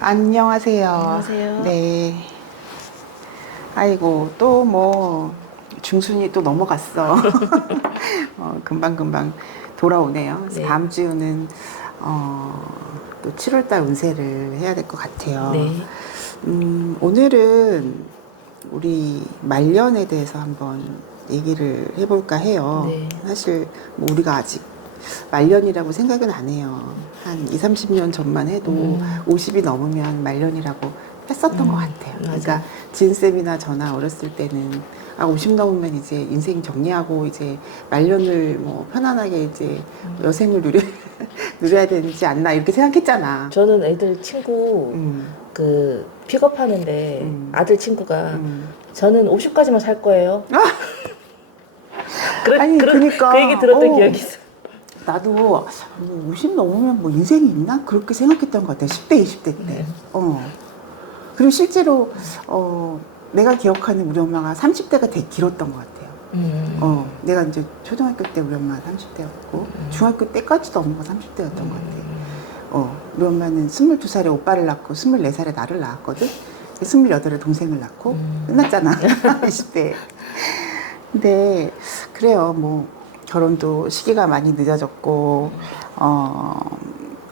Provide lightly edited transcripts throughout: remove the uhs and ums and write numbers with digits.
안녕하세요. 안녕하세요. 네. 아이고, 또 뭐, 중순이 또 넘어갔어. 금방금방 돌아오네요. 그래서 네. 다음 주는, 어, 또 7월달 운세를 해야 될 것 같아요. 네. 오늘은 우리 말년에 대해서 한번 얘기를 해볼까 해요. 네. 사실, 뭐 우리가 아직 말년이라고 생각은 안 해요. 한 2, 30년 전만 해도 50이 넘으면 말년이라고 했었던 것 같아요. 그러니까 맞아. 진쌤이나 저나 어렸을 때는 50 넘으면 이제 인생 정리하고 이제 말년을 뭐 편안하게 이제 여생을 누려야 되지 않나 이렇게 생각했잖아. 저는 애들 친구 음, 그 픽업하는데 아들 친구가 음. 저는 50까지만 살 거예요. 아니, 그러니까, 그 얘기 들었던 기억이 있어. 나도 뭐 50 넘으면 뭐 인생이 있나? 그렇게 생각했던 것 같아. 10대, 20대 때. 네. 그리고 실제로, 내가 기억하는 우리 엄마가 30대가 되게 길었던 것 같아요. 내가 이제 초등학교 때 우리 엄마가 30대였고, 중학교 때까지도 엄마가 30대였던 것 같아요. 우리 엄마는 22살에 오빠를 낳고, 24살에 나를 낳았거든? 28에 동생을 낳고, 끝났잖아. 20대. 근데, 그래요. 뭐, 결혼도 시기가 많이 늦어졌고,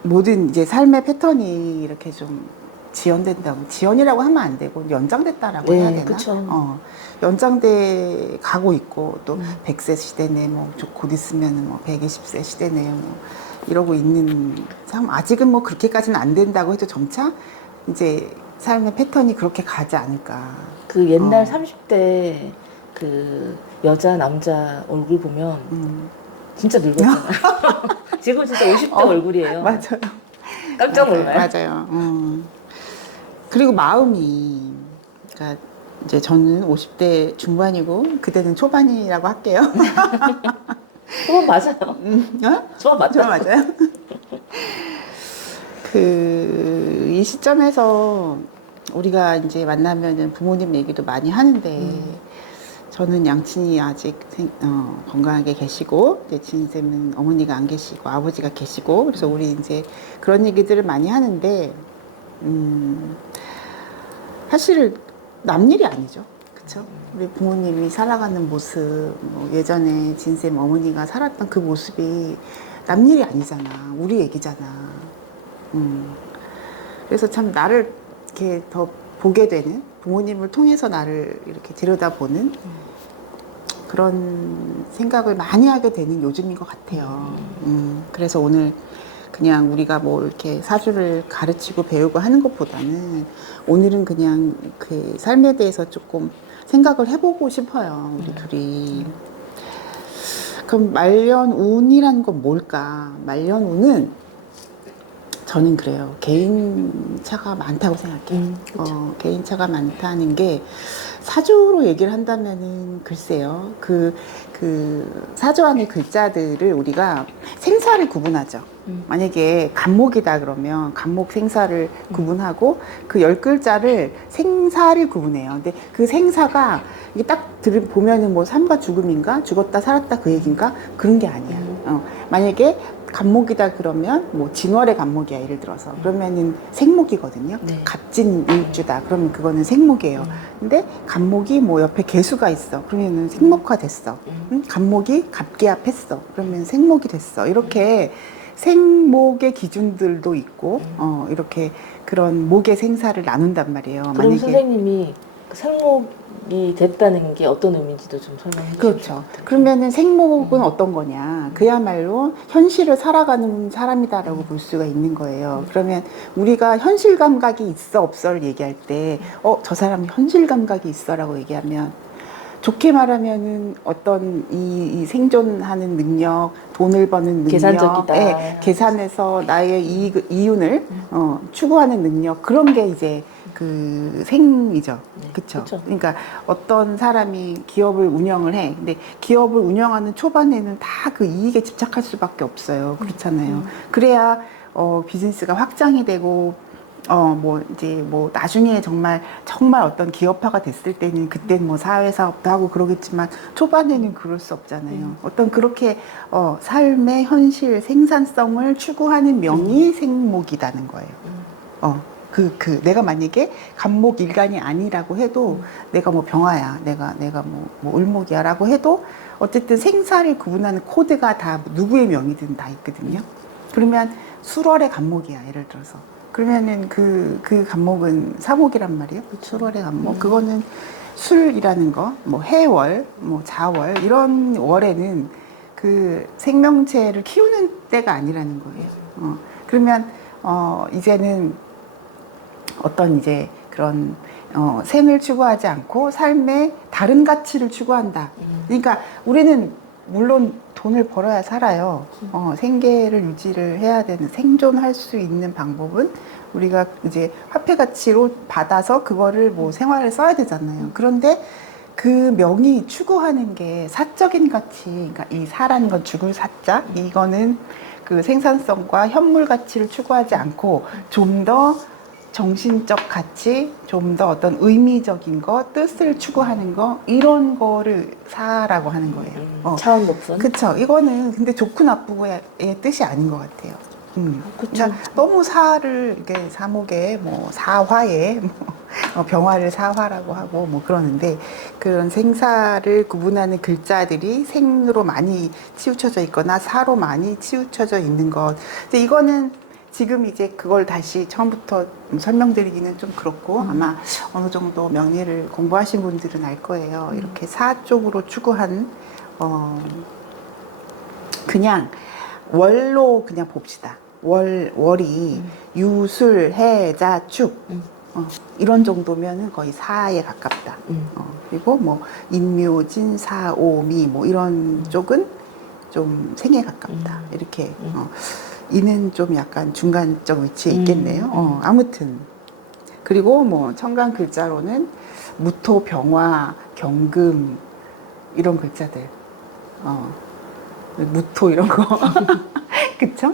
모든 이제 삶의 패턴이 이렇게 좀 지연된다고, 지연이라고 하면 안 되고, 연장됐다라고 해야 네, 되나? 그쵸. 연장돼 가고 있고, 또 100세 시대네, 뭐, 곧 있으면 뭐, 120세 시대네, 뭐, 이러고 있는 참, 아직은 뭐, 그렇게까지는 안 된다고 해도 점차, 이제, 삶의 패턴이 그렇게 가지 않을까. 그 옛날 30대 그 여자 남자 얼굴 보면 진짜 늙었잖아요. 지금 진짜 50대 얼굴이에요. 맞아요. 깜짝 놀라요. 맞아요. 그리고 마음이, 그러니까 이제 저는 50대 중반이고 그때는 초반이라고 할게요. 그건 맞아요. 저 저 맞아요. 맞아요. 이 시점에서 우리가 이제 만나면은 부모님 얘기도 많이 하는데 저는 양친이 아직 건강하게 계시고 이제 진쌤은 어머니가 안 계시고 아버지가 계시고 그래서 우리 이제 그런 얘기들을 많이 하는데 사실 남 일이 아니죠. 그쵸? 우리 부모님이 살아가는 모습, 뭐 예전에 진쌤 어머니가 살았던 그 모습이 남 일이 아니잖아. 우리 얘기잖아. 그래서 참 나를 이렇게 더 보게 되는, 부모님을 통해서 나를 이렇게 들여다보는 그런 생각을 많이 하게 되는 요즘인 것 같아요. 그래서 오늘 그냥 우리가 뭐 이렇게 사주를 가르치고 배우고 하는 것보다는 오늘은 그냥 그 삶에 대해서 조금 생각을 해보고 싶어요. 우리 둘이. 그럼 말년운이라는 건 뭘까? 말년운은 저는 그래요. 개인차가 많다고 생각해요. 개인차가 많다는 게 사주로 얘기를 한다면은 글쎄요. 그 사주 안의 글자들을 우리가 생사를 구분하죠. 만약에 간목이다 그러면 간목 생사를 구분하고 그 10글자를 생사를 구분해요. 근데 그 생사가 이게 딱 보면은 뭐 삶과 죽음인가? 죽었다 살았다 그 얘기인가? 그런 게 아니야. 만약에 간목이다 그러면 뭐 진월의 간목이야 예를 들어서 그러면은 생목이거든요. 네. 갑진일주다 그러면 그거는 생목이에요. 근데 간목이 뭐 옆에 개수가 있어 그러면은 생목화 됐어. 간목이 갑기합했어 그러면 생목이 됐어. 이렇게 생목의 기준들도 있고 이렇게 그런 목의 생사를 나눈단 말이에요. 그럼 만약에 선생님이 그 생목이 됐다는 게 어떤 의미인지도 좀 설명해 주시죠. 그렇죠. 그러면은 생목은 어떤 거냐? 그야말로 현실을 살아가는 사람이다라고 볼 수가 있는 거예요. 그러면 우리가 현실 감각이 있어 없어를 얘기할 때, 저 사람 현실 감각이 있어라고 얘기하면 좋게 말하면은 어떤 이 생존하는 능력, 돈을 버는 능력, 계산적이다. 예, 계산해서 나의 이윤을 추구하는 능력 그런 게 이제 그 생이죠. 네, 그쵸? 그쵸. 그러니까 어떤 사람이 기업을 운영을 해. 근데 기업을 운영하는 초반에는 다 그 이익에 집착할 수밖에 없어요. 그렇잖아요. 그래야 비즈니스가 확장이 되고 뭐, 이제, 뭐, 나중에 정말 어떤 기업화가 됐을 때는, 그땐 뭐, 사회사업도 하고 그러겠지만, 초반에는 그럴 수 없잖아요. 어떤 그렇게, 삶의 현실, 생산성을 추구하는 명이 생목이라는 거예요. 내가 만약에 간목 일간이 아니라고 해도 내가 뭐 병화야, 내가 뭐 을목이야라고 해도 어쨌든 생사를 구분하는 코드가 다 누구의 명이든 다 있거든요. 그러면 술월의 간목이야, 예를 들어서. 그러면은 그 간목은 사목이란 말이에요. 술월의 간목. 그거는 술이라는 거, 뭐 해월, 뭐 자월 이런 월에는 그 생명체를 키우는 때가 아니라는 거예요. 그러면 이제는 어떤 이제 그런 생을 추구하지 않고 삶의 다른 가치를 추구한다. 그러니까 우리는 물론 돈을 벌어야 살아요. 생계를 유지를 해야 되는 생존할 수 있는 방법은 우리가 이제 화폐 가치로 받아서 그거를 뭐 생활에 써야 되잖아요. 그런데 그 명이 추구하는 게 사적인 가치, 그러니까 이 사라는 건 죽을 사자, 이거는 그 생산성과 현물 가치를 추구하지 않고 좀 더 정신적 가치, 좀 더 어떤 의미적인 거, 뜻을 추구하는 거, 이런 거를 사라고 하는 거예요. 차원 높은. 그쵸. 이거는 근데 좋고 나쁘고의 뜻이 아닌 것 같아요. 그쵸. 그러니까 너무 사를 이게 사목에 뭐 사화에 뭐 병화를 사화라고 하고 뭐 그러는데 그런 생사를 구분하는 글자들이 생으로 많이 치우쳐져 있거나 사로 많이 치우쳐져 있는 것. 근데 이거는 지금 이제 그걸 다시 처음부터 설명드리기는 좀 그렇고 아마 어느 정도 명리를 공부하신 분들은 알 거예요. 이렇게 사 쪽으로 추구한 그냥 월로 그냥 봅시다. 월이 유술, 해, 자, 축 이런 정도면은 거의 사에 가깝다. 그리고 뭐 인묘, 진, 사, 오, 미 뭐 이런 쪽은 좀 생에 가깝다. 이렇게 이는 좀 약간 중간적 위치에 있겠네요. 아무튼 그리고 뭐 청간 글자로는 무토, 병화, 경금 이런 글자들. 무토 이런 거. 그쵸?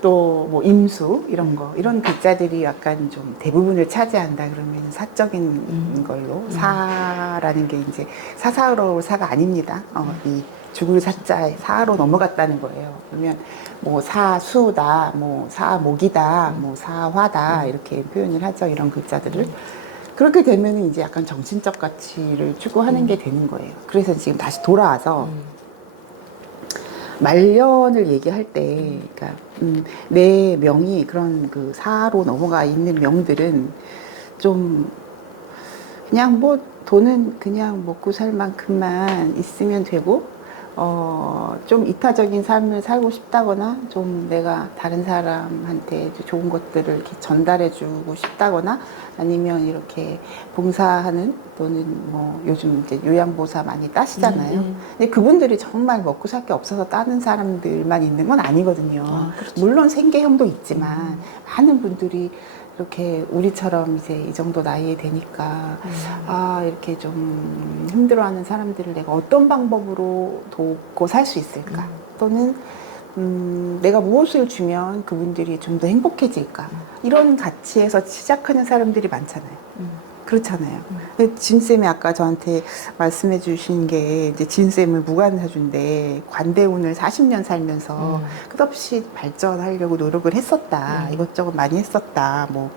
또 뭐 임수 이런 거 이런 글자들이 약간 좀 대부분을 차지한다 그러면 사적인 걸로 사라는 게 이제 사사로 사가 아닙니다. 이 죽을 사자에 사로 넘어갔다는 거예요. 그러면 뭐 사수다, 뭐 사목이다, 뭐 사화다 이렇게 표현을 하죠. 이런 글자들을. 그렇게 되면 이제 약간 정신적 가치를 추구하는 게 되는 거예요. 그래서 지금 다시 돌아와서 말년을 얘기할 때, 그러니까 내 명이 그런 그 사로 넘어가 있는 명들은 좀 그냥 뭐 돈은 그냥 먹고 살 만큼만 있으면 되고 좀 이타적인 삶을 살고 싶다거나 좀 내가 다른 사람한테 좋은 것들을 이렇게 전달해 주고 싶다거나 아니면 이렇게 봉사하는 또는 뭐 요즘 이제 요양보사 많이 따시잖아요. 근데 그분들이 정말 먹고 살 게 없어서 따는 사람들만 있는 건 아니거든요. 그렇죠. 물론 생계형도 있지만 많은 분들이 이렇게 우리처럼 이제 이 정도 나이에 되니까 이렇게 좀 힘들어하는 사람들을 내가 어떤 방법으로 돕고 살 수 있을까? 또는 내가 무엇을 주면 그분들이 좀 더 행복해질까? 이런 가치에서 시작하는 사람들이 많잖아요. 그렇잖아요. 진쌤이 아까 저한테 말씀해 주신 게 이제 진쌤은 무관사주인데 관대운을 40년 살면서 끝없이 발전하려고 노력을 했었다. 이것저것 많이 했었다. 뭐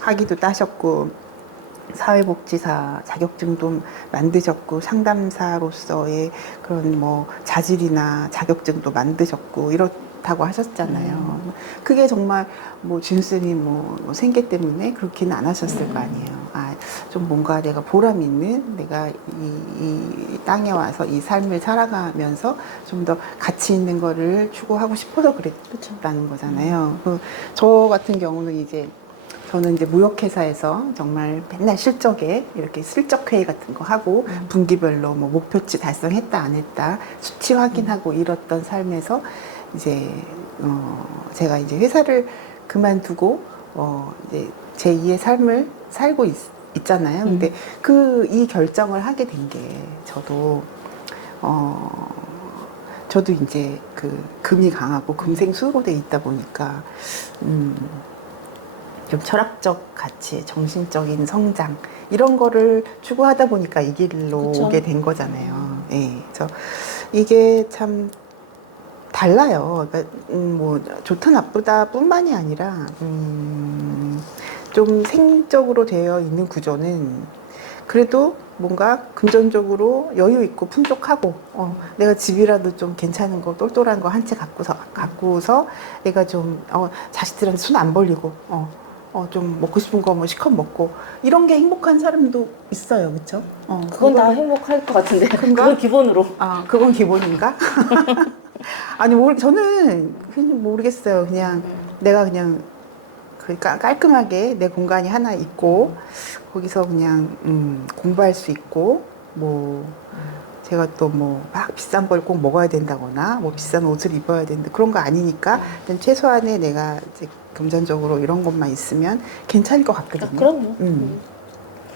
학위도 따셨고 사회복지사 자격증도 만드셨고 상담사로서의 그런 뭐 자질이나 자격증도 만드셨고 이렇다고 하셨잖아요. 그게 정말 뭐 진쌤이 뭐 생계 때문에 그렇게는 안 하셨을 거 아니에요. 좀 뭔가 내가 보람 있는 내가 이 땅에 와서 이 삶을 살아가면서 좀 더 가치 있는 거를 추구하고 싶어서 그랬다는 거잖아요. 저 같은 경우는 이제 저는 이제 무역회사에서 정말 맨날 실적에 이렇게 실적회의 같은 거 하고 분기별로 뭐 목표치 달성했다 안 했다 수치 확인하고 이랬던 삶에서 이제 제가 이제 회사를 그만두고 이제 제 2의 삶을 살고 있잖아요. 근데 이 결정을 하게 된 게 저도 이제 그 금이 강하고 금생수로 돼 있다 보니까 좀 철학적 가치, 정신적인 성장 이런 거를 추구하다 보니까 이 길로 그쵸. 오게 된 거잖아요. 예, 이게 참 달라요. 그러니까 뭐 좋다 나쁘다뿐만이 아니라 좀 생적으로 되어 있는 구조는 그래도 뭔가 금전적으로 여유 있고 풍족하고 내가 집이라도 좀 괜찮은 거 똘똘한 거 한 채 갖고서 내가 좀 자식들한테 손 안 벌리고 좀 먹고 싶은 거 뭐 시컷 먹고 이런 게 행복한 사람도 있어요, 그렇죠? 그건 다 행복할 것 같은데. 그런가? 그건 기본으로. 그건 기본인가? 아니 저는 그냥 모르겠어요. 그냥 내가 그냥 깔끔하게 내 공간이 하나 있고 거기서 그냥 공부할 수 있고 뭐 제가 또 뭐 막 비싼 걸 꼭 먹어야 된다거나 뭐 비싼 옷을 입어야 된다 그런 거 아니니까 일단 최소한의 내가 이제 금전적으로 이런 것만 있으면 괜찮을 것 같거든요. 그럼요.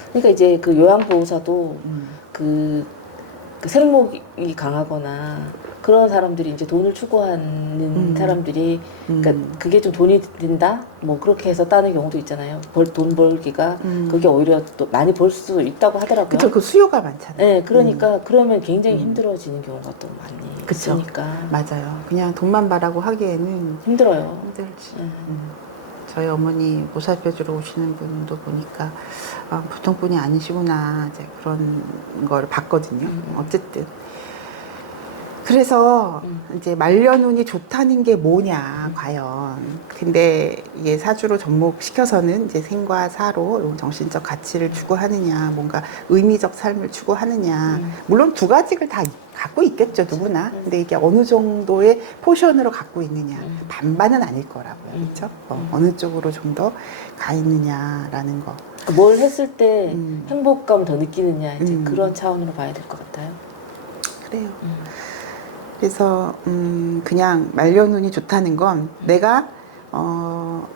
그러니까 이제 그 요양보호사도 그 생목이 강하거나 그런 사람들이 이제 돈을 추구하는 사람들이 그러니까 그게 좀 돈이 든다 뭐 그렇게 해서 따는 경우도 있잖아요. 돈 벌기가 그게 오히려 또 많이 벌 수 있다고 하더라고요. 그렇죠. 그 수요가 많잖아요. 네, 그러니까 그러면 굉장히 힘들어지는 경우가 또 많이 그쵸. 있으니까 맞아요. 그냥 돈만 바라고 하기에는 힘들어요. 힘들지. 저희 어머니 보살펴주러 오시는 분도 보니까 보통 분이 아니시구나 이제 그런 걸 봤거든요. 어쨌든 그래서 이제 말년운이 좋다는 게 뭐냐 과연. 근데 이게 사주로 접목시켜서는 이제 생과 사로 이런 정신적 가치를 추구하느냐 뭔가 의미적 삶을 추구하느냐 물론 두 가지를 다 갖고 있겠죠 누구나. 근데 이게 어느 정도의 포션으로 갖고 있느냐 반반은 아닐 거라고요. 그렇죠? 어느 쪽으로 좀 더 가 있느냐라는 거. 뭘 했을 때 행복감 더 느끼느냐 이제 그런 차원으로 봐야 될 것 같아요. 그래요. 그래서 그냥 말년운이 좋다는 건 내가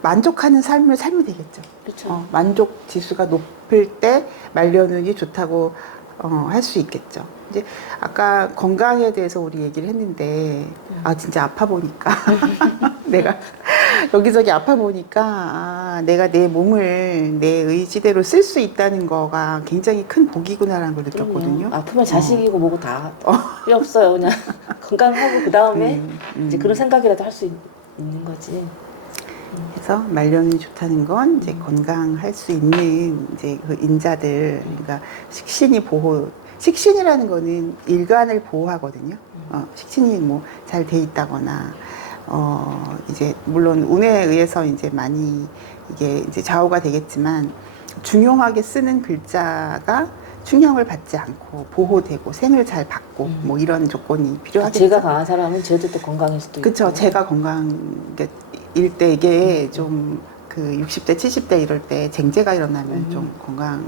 만족하는 삶을 살면 되겠죠. 그렇죠. 만족 지수가 높을 때 말년운이 좋다고 할 수 있겠죠. 이제 아까 건강에 대해서 우리 얘기를 했는데 진짜 아파 보니까 내가 여기저기 아파 보니까 내가 내 몸을 내 의지대로 쓸 수 있다는 거가 굉장히 큰 복이구나라는 걸 느꼈거든요. 아프면 자식이고 뭐고 다 필요 없어요. 그냥 건강하고 그 다음에 이제 그런 생각이라도 할 수 있는 거지. 그래서 말년이 좋다는 건 이제 건강할 수 있는 이제 그 인자들, 그러니까 식신이라는 거는 일간을 보호하거든요. 식신이 뭐 잘 돼 있다거나, 이제 물론 운에 의해서 이제 많이 이게 이제 좌우가 되겠지만 중용하게 쓰는 글자가 충격을 받지 않고 보호되고 생을 잘 받고 뭐 이런 조건이 필요하겠죠. 제가 강한 사람은 쟤도 또 건강일 수도 있고. 그렇죠. 제가 건강일 때 이게 좀 그 60대, 70대 이럴 때 쟁제가 일어나면 좀 건강을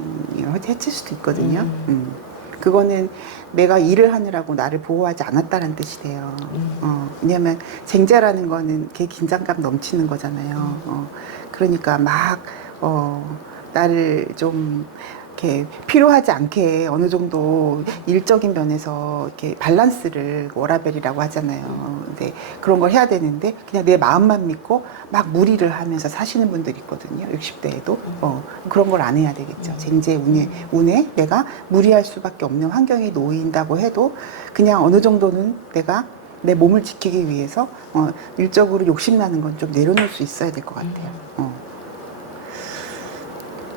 해칠 수도 있거든요. 그거는 내가 일을 하느라고 나를 보호하지 않았다는 뜻이 돼요. 왜냐하면 쟁제라는 거는 걔 긴장감 넘치는 거잖아요. 그러니까 막 나를 좀 이렇게 필요하지 않게 어느 정도 일적인 면에서 이렇게 밸런스를 워라밸이라고 하잖아요. 근데 그런 걸 해야 되는데 그냥 내 마음만 믿고 막 무리를 하면서 사시는 분들이 있거든요. 60대에도 그런 걸 안 해야 되겠죠. 쟁제 운에 내가 무리할 수밖에 없는 환경에 놓인다고 해도 그냥 어느 정도는 내가 내 몸을 지키기 위해서 일적으로 욕심나는 건 좀 내려놓을 수 있어야 될 것 같아요.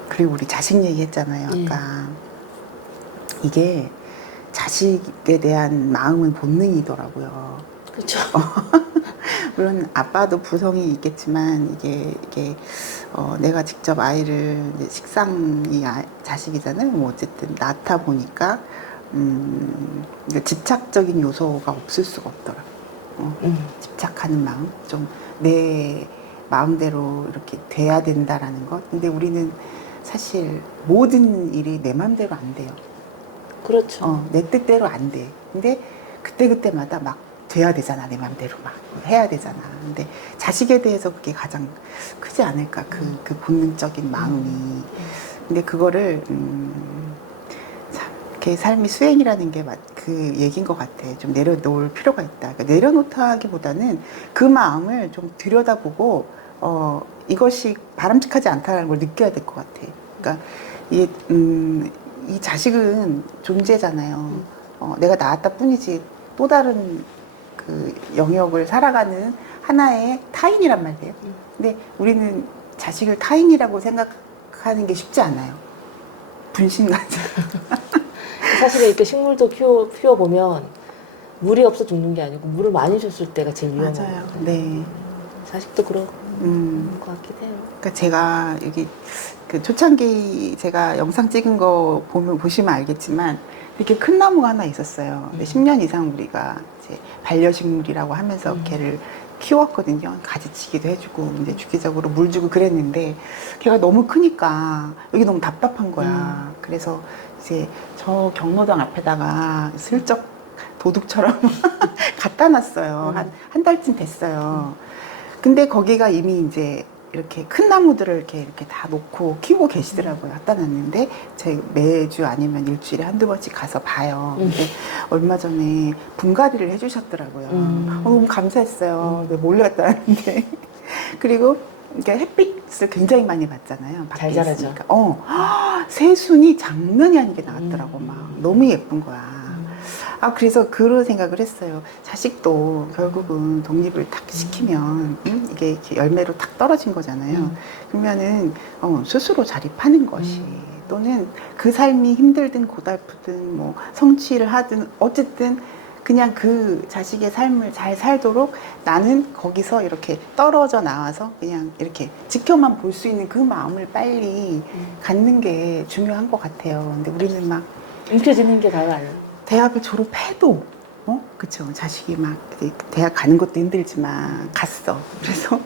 그리고 우리 자식 얘기했잖아요, 아까. 이게 자식에 대한 마음은 본능이더라고요. 그렇죠. 물론 아빠도 부성이 있겠지만 이게 내가 직접 아이를 이제 식상이 자식이잖아요. 뭐 어쨌든 낳다 보니까 집착적인 요소가 없을 수가 없더라고요. 집착하는 마음, 좀 내 마음대로 이렇게 돼야 된다라는 것. 근데 우리는 사실 모든 일이 내 마음대로 안 돼요. 그렇죠. 내 뜻대로 안 돼. 근데 그때그때마다 막 돼야 되잖아. 내 마음대로 막 해야 되잖아. 근데 자식에 대해서 그게 가장 크지 않을까. 그 본능적인 마음이. 근데 그거를 참 이렇게 삶이 수행이라는 게 그 얘기인 것 같아. 좀 내려놓을 필요가 있다. 그러니까 내려놓다기보다는 그 마음을 좀 들여다보고 이것이 바람직하지 않다는 걸 느껴야 될 것 같아. 그러니까 이게 이 자식은 존재잖아요. 내가 낳았다 뿐이지 또 다른 그 영역을 살아가는 하나의 타인이란 말이에요. 근데 우리는 자식을 타인이라고 생각하는 게 쉽지 않아요. 분신같이. 사실은 이렇게 식물도 키워보면 물이 없어 죽는 게 아니고 물을 많이 줬을 때가 제일 위험해요. 맞아요. 네. 자식도 그런 것 같긴 해요. 그러니까 제가 여기 그 초창기 제가 영상 찍은 거 보시면 알겠지만 이렇게 큰 나무가 하나 있었어요. 근데 10년 이상 우리가 이제 반려식물이라고 하면서 걔를 키웠거든요. 가지치기도 해주고 이제 주기적으로 물 주고 그랬는데 걔가 너무 크니까 여기 너무 답답한 거야. 그래서 이제 저 경로당 앞에다가 슬쩍 도둑처럼 갖다 놨어요. 한 달쯤 됐어요. 근데 거기가 이미 이제 이렇게 큰 나무들을 이렇게 다 놓고 키우고 계시더라고요. 갖다 놨는데 제가 매주 아니면 일주일에 한두 번씩 가서 봐요. 근데 얼마 전에 분갈이를 해주셨더라고요. 너무 감사했어요. 몰래 갖다 놨는데. 그리고 이게 햇빛을 굉장히 많이 받잖아요. 밖에 잘 자라죠. 있으니까. 새순이 장난이 아니게 나왔더라고. 막 너무 예쁜 거야. 그래서 그런 생각을 했어요. 자식도 결국은 독립을 탁 시키면, 이게 이렇게 열매로 탁 떨어진 거잖아요. 그러면은, 스스로 자립하는 것이, 또는 그 삶이 힘들든 고달프든, 뭐, 성취를 하든, 어쨌든, 그냥 그 자식의 삶을 잘 살도록 나는 거기서 이렇게 떨어져 나와서 그냥 이렇게 지켜만 볼 수 있는 그 마음을 빨리 갖는 게 중요한 것 같아요. 근데 우리는 막, 움켜쥐는 게 다가 아니에요. 대학을 졸업해도 그쵸, 자식이 막 대학 가는 것도 힘들지만 갔어. 그래서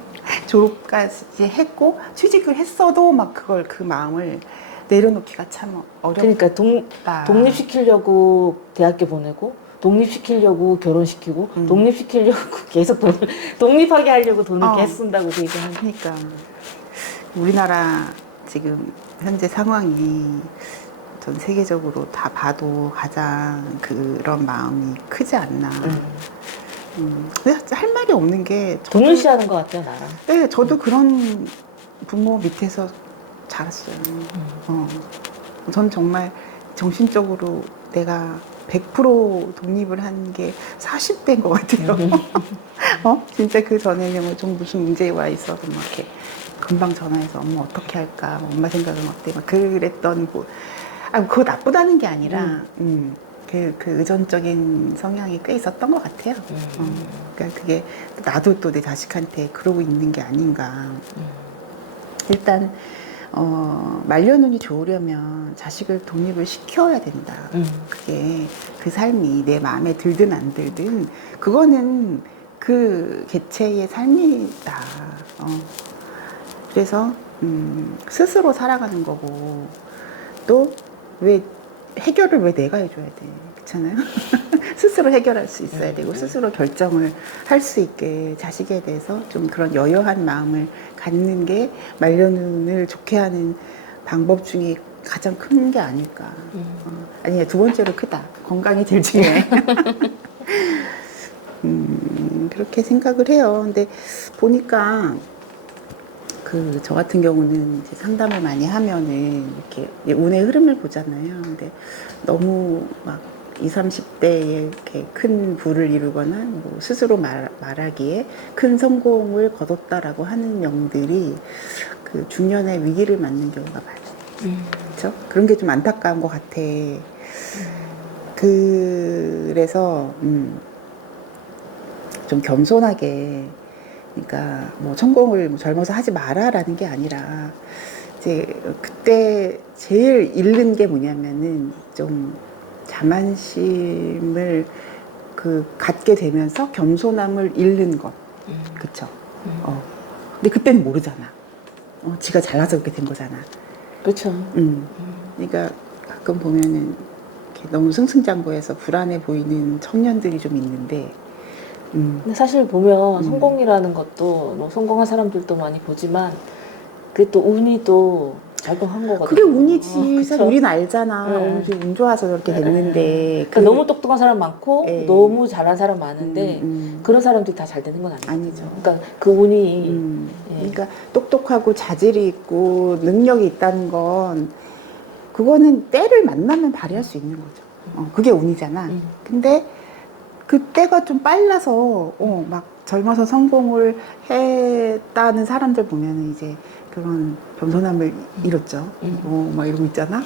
졸업까지 했고 취직을 했어도 막 그 마음을 내려놓기가 참 어렵다. 그러니까 독립시키려고 대학교 보내고 독립시키려고 결혼시키고 독립시키려고 계속 독립하게 하려고 돈을 계속 쓴다고 그 얘기하는. 그러니까 우리나라 지금 현재 상황이 전 세계적으로 다 봐도 가장 그런 마음이 크지 않나. 근데 할 말이 없는 게 동일시하는 것 같아요, 나랑. 네, 저도 그런 부모 밑에서 자랐어요. 전 정말 정신적으로 내가 100% 독립을 한 게 40대인 것 같아요. 진짜 그 전에는 좀 무슨 문제에 와 있어도 막 이렇게 금방 전화해서 엄마 어떻게 할까, 엄마 생각은 어때, 막 그랬던 그거 나쁘다는 게 아니라, 그 의존적인 성향이 꽤 있었던 것 같아요. 그러니까 그게 나도 또 내 자식한테 그러고 있는 게 아닌가. 일단, 말려눈이 좋으려면 자식을 독립을 시켜야 된다. 그게 그 삶이 내 마음에 들든 안 들든, 그거는 그 개체의 삶이다. 그래서, 스스로 살아가는 거고, 또, 해결을 왜 내가 해줘야 돼? 그렇잖아요? 스스로 해결할 수 있어야 되고, 스스로 결정을 할 수 있게 자식에 대해서 좀 그런 여여한 마음을 갖는 게 말려눈을 좋게 하는 방법 중에 가장 큰 게 아닐까. 아니야, 두 번째로 크다. 건강이 제일 중요해. 그렇게 생각을 해요. 근데 보니까 저 같은 경우는 이제 상담을 많이 하면은 이렇게 운의 흐름을 보잖아요. 근데 너무 막 20, 30대에 이렇게 큰 부를 이루거나 뭐 스스로 말하기에 큰 성공을 거뒀다라고 하는 영들이 그 중년의 위기를 맞는 경우가 많아요. 그렇죠? 그런 게 좀 안타까운 것 같아. 그래서 좀 겸손하게, 그러니까 뭐 성공을 젊어서 하지 마라라는 게 아니라 이제 그때 제일 잃는 게 뭐냐면은 좀 자만심을 갖게 되면서 겸손함을 잃는 것. 그쵸? 근데 그때는 모르잖아. 지가 잘나서 그렇게 된 거잖아. 그렇죠. 그러니까 가끔 보면은 이렇게 너무 승승장구해서 불안해 보이는 청년들이 좀 있는데, 근데 사실 보면 성공이라는 것도 뭐 성공한 사람들도 많이 보지만 그게 또 운이 또 작용한 거거든요. 그게 운이지. 사실 그쵸? 우리는 알잖아. 운 좋아서 그렇게 됐는데. 그러니까 너무 똑똑한 사람 많고 예. 너무 잘한 사람 많은데 그런 사람들이 다 잘 되는 건 아니죠. 아니죠. 그러니까 그 운이 예. 그러니까 똑똑하고 자질이 있고 능력이 있다는 건 그거는 때를 만나면 발휘할 수 있는 거죠. 그게 운이잖아. 근데 그 때가 좀 빨라서 막 젊어서 성공을 했다는 사람들 보면은 이제 그런 겸손함을 잃었죠. 막 이러고 있잖아.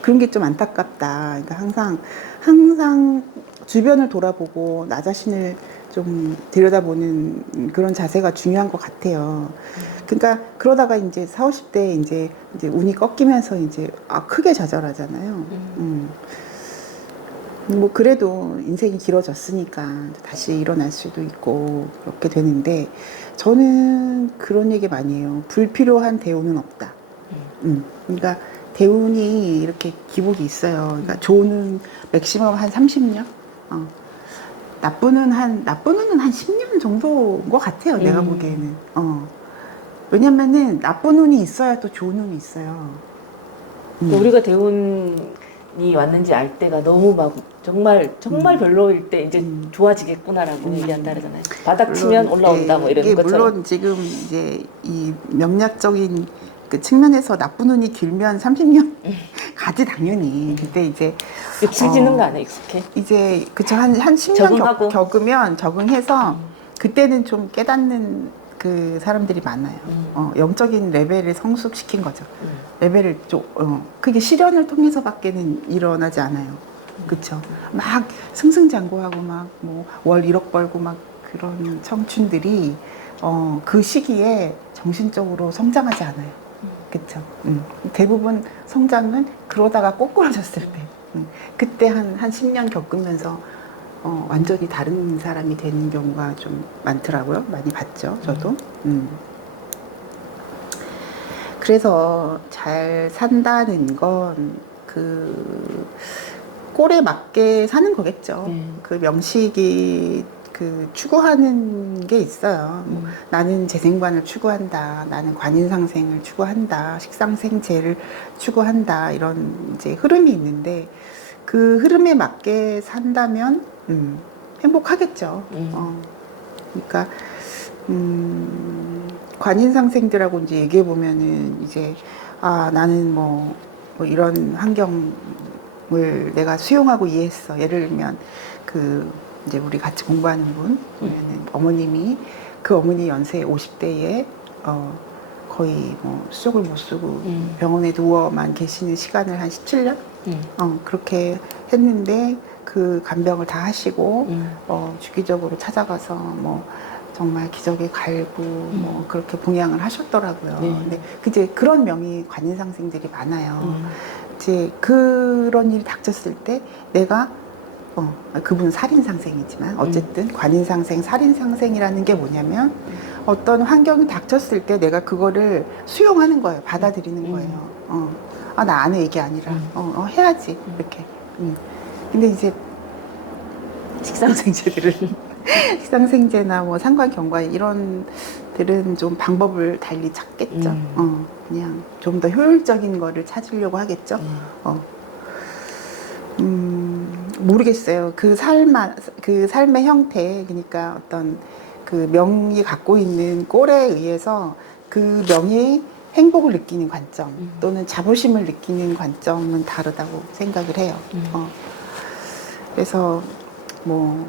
그런 게 좀 안타깝다. 그러니까 항상 주변을 돌아보고 나 자신을 좀 들여다보는 그런 자세가 중요한 것 같아요. 그러니까 그러다가 이제 40, 50대 이제 운이 꺾이면서 이제 크게 좌절하잖아요. 뭐 그래도 인생이 길어졌으니까 다시 일어날 수도 있고 그렇게 되는데 저는 그런 얘기 많이 해요. 불필요한 대우는 없다. 그러니까 대운이 이렇게 기복이 있어요. 그러니까 좋은 맥시멈 한 30년? 나쁜 운은 한 10년 정도인 것 같아요. 내가 보기에는. 왜냐면은 나쁜 운이 있어야 또 좋은 운이 있어요. 우리가 대운이 왔는지 알 때가 너무 막 정말 별로일 때 이제 좋아지겠구나라고 얘기한다 그러잖아요. 바닥 치면 올라온다 뭐 이런 이게 것처럼. 물론 지금 이제 이 명리학적인 그 측면에서 나쁜 운이 길면 30년 가지 당연히. 그때 이제 익숙해지는 거 아니야, 익숙해? 이제 그쵸 한 10년 적응하고. 겪으면 적응해서 그때는 좀 깨닫는 그 사람들이 많아요. 영적인 레벨을 성숙시킨 거죠. 레벨을 좀 그게 실현을 통해서밖에는 일어나지 않아요. 그쵸? 막 승승장구하고 막 뭐 월 1억 벌고 막 그런 청춘들이 그 시기에 정신적으로 성장하지 않아요. 그쵸? 대부분 성장은 그러다가 꼬꾸라졌을 때. 그때 한 10년 겪으면서 완전히 다른 사람이 되는 경우가 좀 많더라고요. 많이 봤죠, 저도. 그래서 잘 산다는 건 그 꼴에 맞게 사는 거겠죠. 그 명식이 그 추구하는 게 있어요. 뭐 나는 재생관을 추구한다. 나는 관인상생을 추구한다. 식상생재를 추구한다. 이런 이제 흐름이 있는데 그 흐름에 맞게 산다면 행복하겠죠. 그러니까 관인상생들하고 이제 얘기해 보면은 이제 나는 뭐 이런 환경을 내가 수용하고 이해했어. 예를 들면 그 이제 우리 같이 공부하는 분 보면은 어머님이 그 어머니 연세 50대에 거의 뭐 수족을 못 쓰고 병원에 누워만 계시는 시간을 한 17년 그렇게 했는데 그 간병을 다 하시고 주기적으로 찾아가서 뭐 정말 기적의 갈구 뭐 그렇게 봉양을 하셨더라고요. 근데 이제 그런 명의 관인상생들이 많아요. 이제 그런 일이 닥쳤을 때 내가 그분은 살인상생이지만 어쨌든 관인상생, 살인상생이라는 게 뭐냐면 어떤 환경이 닥쳤을 때 내가 그거를 수용하는 거예요. 받아들이는 거예요. 나 안 해 이게 아니라 해야지 이렇게. 근데 이제 식상생재나 뭐 상관경과 이런 들은 좀 방법을 달리 찾겠죠. 그냥 좀 더 효율적인 거를 찾으려고 하겠죠. 모르겠어요. 그 삶의 형태, 그러니까 어떤 그 명이 갖고 있는 꼴에 의해서 그 명의 행복을 느끼는 관점 또는 자부심을 느끼는 관점은 다르다고 생각을 해요. 그래서 뭐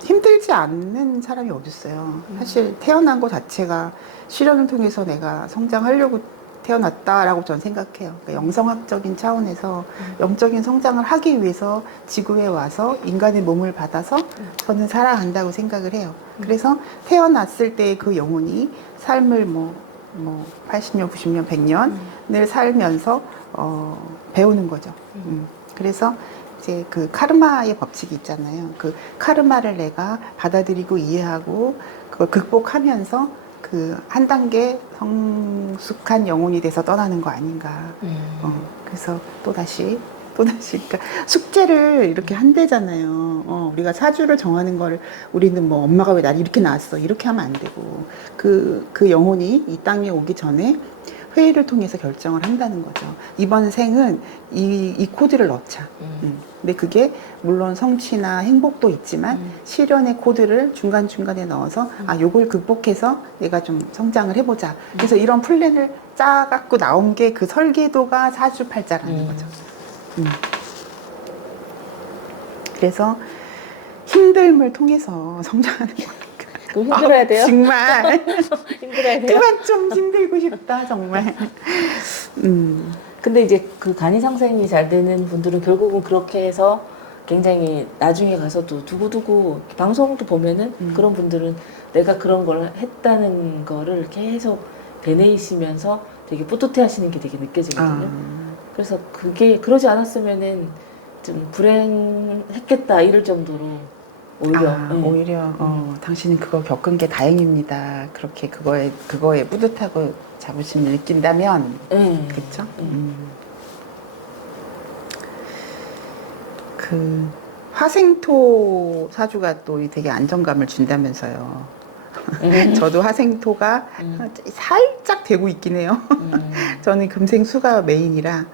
힘들지 않는 사람이 어딨어요. 사실 태어난 것 자체가 실현을 통해서 내가 성장하려고 태어났다라고 저는 생각해요. 그러니까 영성학적인 차원에서 영적인 성장을 하기 위해서 지구에 와서 인간의 몸을 받아서 저는 살아간다고 생각을 해요. 그래서 태어났을 때 그 영혼이 삶을 뭐 80년, 90년, 100년을 살면서 배우는 거죠. 그래서 이제 그 카르마의 법칙이 있잖아요. 그 카르마를 내가 받아들이고 이해하고 그걸 극복하면서 그 한 단계 성숙한 영혼이 돼서 떠나는 거 아닌가. 그래서 또다시 그러니까 숙제를 이렇게 한대잖아요. 우리가 사주를 정하는 거를 우리는 뭐 엄마가 왜 날 이렇게 낳았어 이렇게 하면 안 되고 그 영혼이 이 땅에 오기 전에 회의를 통해서 결정을 한다는 거죠. 이번 생은 이 코드를 넣자. 근데 그게 물론 성취나 행복도 있지만 실현의 코드를 중간중간에 넣어서 요걸 극복해서 내가 좀 성장을 해보자. 그래서 이런 플랜을 짜갖고 나온 게 그 설계도가 사주팔자라는 거죠. 그래서 힘듦을 통해서 성장하는 거니까. 그럼 힘들어야 돼요? 정말 힘들어야 돼요? 그만 좀 힘들고 싶다 정말. 근데 이제 그 간이 상생이 잘 되는 분들은 결국은 그렇게 해서 굉장히 나중에 가서도 두고두고 방송도 보면은 그런 분들은 내가 그런 걸 했다는 거를 계속 되뇌이시면서 되게 뿌듯해 하시는 게 되게 느껴지거든요. 그래서 그게 그러지 않았으면은 좀 불행했겠다 이럴 정도로 오히려 오히려 당신은 그거 겪은 게 다행입니다. 그렇게 그거에 뿌듯하고 자부심을 느낀다면 그렇죠? 그 화생토 사주가 또 되게 안정감을 준다면서요. 저도 화생토가 살짝 되고 있긴 해요. 저는 금생수가 메인이라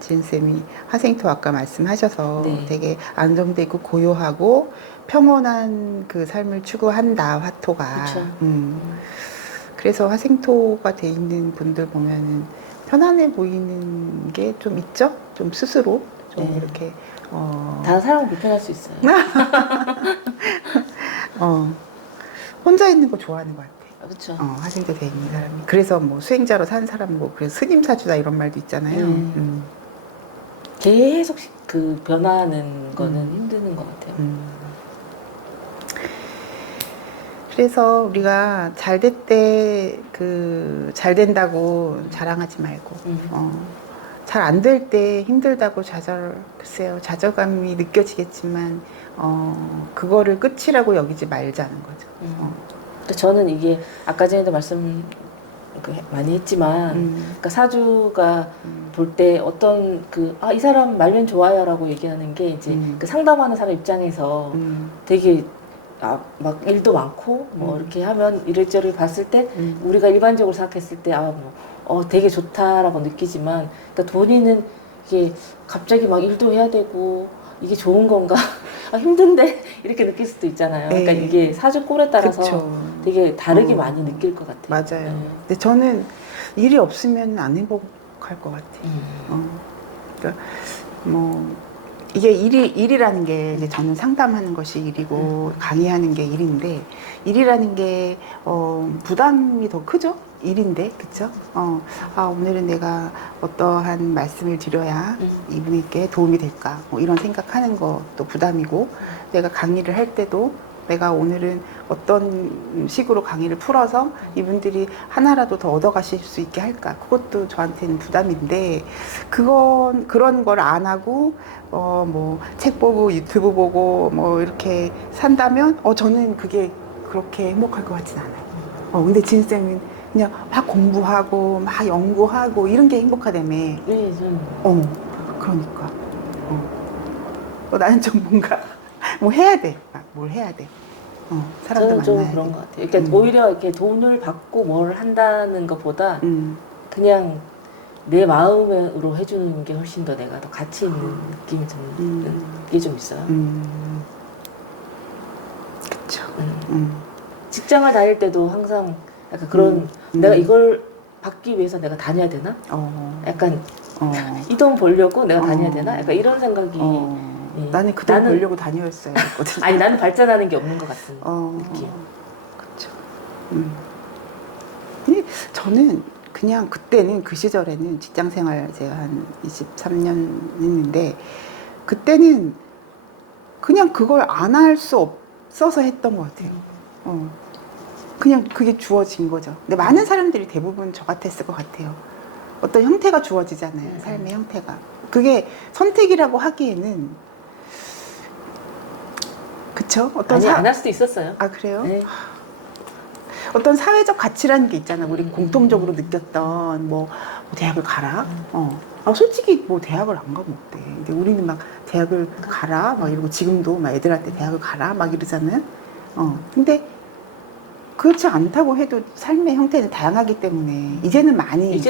지은쌤이 화생토 아까 말씀하셔서 네. 되게 안정되고 고요하고 평온한 그 삶을 추구한다 화토가. 그쵸. 그래서 화생토가 돼 있는 분들 보면은 편안해 보이는 게 좀 있죠? 좀 스스로 좀 네. 이렇게 다른 사람은 불편할 수 있어요. 혼자 있는 거 좋아하는 것 같아. 그렇죠. 화생토 돼 있는 사람이. 그래서 뭐 수행자로 사는 사람 뭐 그래서 스님 사주다 이런 말도 있잖아요. 계속 그 변화하는 거는 힘드는 것 같아요. 그래서 우리가 잘 됐대 잘 된다고 자랑하지 말고 잘 안 될 때 힘들다고 글쎄요 좌절감이 느껴지겠지만 그거를 끝이라고 여기지 말자는 거죠. 근데 저는 이게 아까 전에도 말씀 많이 했지만 그러니까 사주가 볼 때 어떤 이 사람 말면 좋아요라고 얘기하는 게 이제 그 상담하는 사람 입장에서 되게 막 일도 많고 뭐 이렇게 하면 이래저래 봤을 때 우리가 일반적으로 생각했을 때 되게 좋다라고 느끼지만 그러니까 본인은 이게 갑자기 막 일도 해야 되고 이게 좋은 건가 힘든데 이렇게 느낄 수도 있잖아요. 그러니까 에이. 이게 사주 꼴에 따라서 그쵸. 되게 다르게 많이 느낄 것 같아요. 맞아요. 근데 저는 일이 없으면 안 행복할 것 같아요. 그러니까 뭐 이게 일이라는 게 이제 저는 상담하는 것이 일이고 강의하는 게 일인데 일이라는 게 부담이 더 크죠? 일인데 그쵸? 오늘은 내가 어떠한 말씀을 드려야 이분에게 도움이 될까 뭐 이런 생각하는 것도 부담이고 내가 강의를 할 때도 내가 오늘은 어떤 식으로 강의를 풀어서 이분들이 하나라도 더 얻어가실 수 있게 할까 그것도 저한테는 부담인데 그런 걸 안 하고 뭐 책 보고 유튜브 보고 뭐 이렇게 산다면 저는 그게 그렇게 행복할 것 같진 않아요. 근데 진쌤은 그냥 막 공부하고 막 연구하고 이런 게 행복하다며. 네, 저는 그러니까 나는 좀 뭔가 뭐 해야 돼. 뭘 해야 돼. 사람도 저는 좀 만나야 그런 돼. 것 같아요. 그러니까 오히려 이렇게 돈을 받고 뭘 한다는 것보다 그냥 내 마음으로 해주는 게 훨씬 더 내가 더 가치 있는 느낌이 드는 게 좀 있어요. 그쵸. 직장을 다닐 때도 항상 약간 그런 내가 이걸 받기 위해서 내가 다녀야 되나? 약간 이 돈 벌려고 내가 다녀야 되나? 약간 이런 생각이 예. 나는 그 돈 벌려고 다녔어요. 아니 나는 발전하는 게 없는 것 같은 느낌. 그렇죠. 근데 저는 그냥 그때는 그 시절에는 직장 생활 제가 한 23년 했는데 그때는 그냥 그걸 안 할 수 없어서 했던 것 같아요. 그냥 그게 주어진 거죠. 근데 많은 사람들이 대부분 저 같았을 것 같아요. 어떤 형태가 주어지잖아요. 삶의 형태가. 그게 선택이라고 하기에는 그쵸? 아니 안 할 수도 있었어요. 그래요? 네. 어떤 사회적 가치라는 게 있잖아. 우리 공통적으로 느꼈던 뭐 대학을 가라. 솔직히 뭐 대학을 안 가면 어때? 근데 우리는 막 대학을 가라 막 이러고 지금도 막 애들한테 대학을 가라 막 이러잖아요. 근데 그렇지 않다고 해도 삶의 형태는 다양하기 때문에 이제는 많이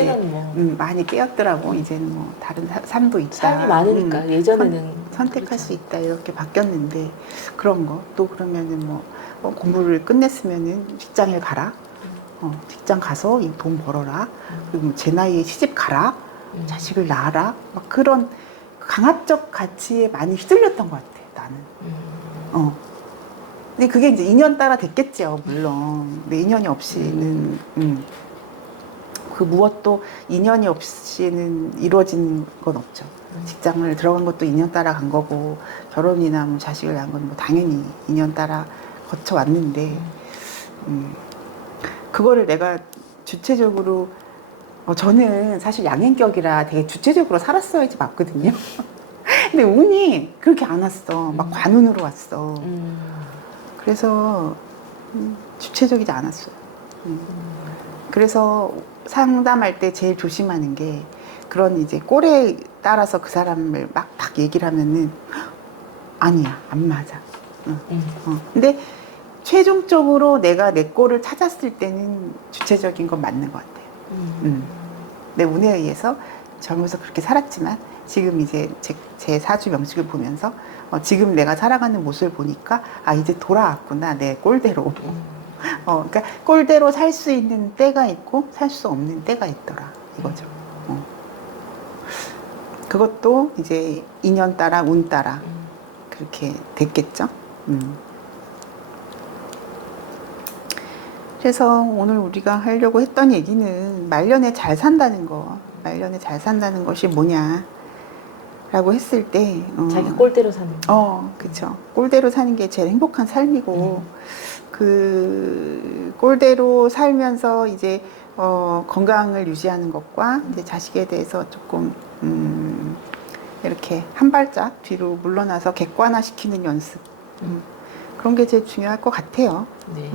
많이 깨었더라고. 이제는 뭐 다른 삶도 있다. 삶이 많으니까 예전에는 선택할 수 있다 이렇게 바뀌었는데 그런 거 또 그러면은 뭐 공부를 끝냈으면은 직장에 가라. 직장 가서 이 돈 벌어라. 그리고 제 나이에 시집 가라. 자식을 낳아라. 막 그런 강압적 가치에 많이 휘둘렸던 것 같아. 나는. 근데 그게 이제 인연 따라 됐겠죠, 물론. 근데 인연이 없이는, 그 무엇도 인연이 없이는 이루어진 건 없죠. 직장을 들어간 것도 인연 따라 간 거고, 결혼이나 뭐 자식을 낳은 건 뭐 당연히 인연 따라 거쳐왔는데, 그거를 내가 주체적으로, 저는 사실 양행격이라 되게 주체적으로 살았어야지 맞거든요. 근데 운이 그렇게 안 왔어. 막 관운으로 왔어. 그래서 주체적이지 않았어요. 그래서 상담할 때 제일 조심하는 게 그런 이제 꼴에 따라서 그 사람을 막 얘기를 하면은 아니야, 안 맞아. 근데 최종적으로 내가 내 꼴을 찾았을 때는 주체적인 건 맞는 것 같아요. 내 운에 의해서 젊어서 그렇게 살았지만 지금 이제 제 사주 명식을 보면서 지금 내가 살아가는 모습을 보니까 아 이제 돌아왔구나 내 꼴대로. 그러니까 꼴대로 살 수 있는 때가 있고 살 수 없는 때가 있더라 이거죠. 그것도 이제 인연 따라 운 따라 그렇게 됐겠죠. 그래서 오늘 우리가 하려고 했던 얘기는 말년에 잘 산다는 거, 말년에 잘 산다는 것이 뭐냐라고 했을 때 자기 꼴대로 사는 거. 그쵸. 꼴대로 사는 게 제일 행복한 삶이고 그 꼴대로 살면서 이제 건강을 유지하는 것과 이제 자식에 대해서 조금 이렇게 한 발짝 뒤로 물러나서 객관화시키는 연습 그런 게 제일 중요할 것 같아요. 네.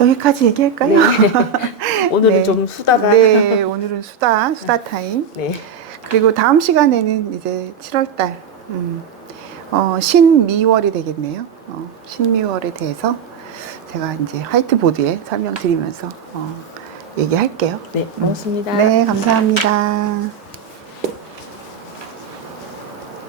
여기까지 얘기할까요? 네. 오늘은 네. 좀 수다가. 네, 오늘은 수다 타임. 네. 그리고 다음 시간에는 이제 7월달, 신미월이 되겠네요. 신미월에 대해서 제가 이제 화이트보드에 설명드리면서 얘기할게요. 네, 고맙습니다. 네, 감사합니다.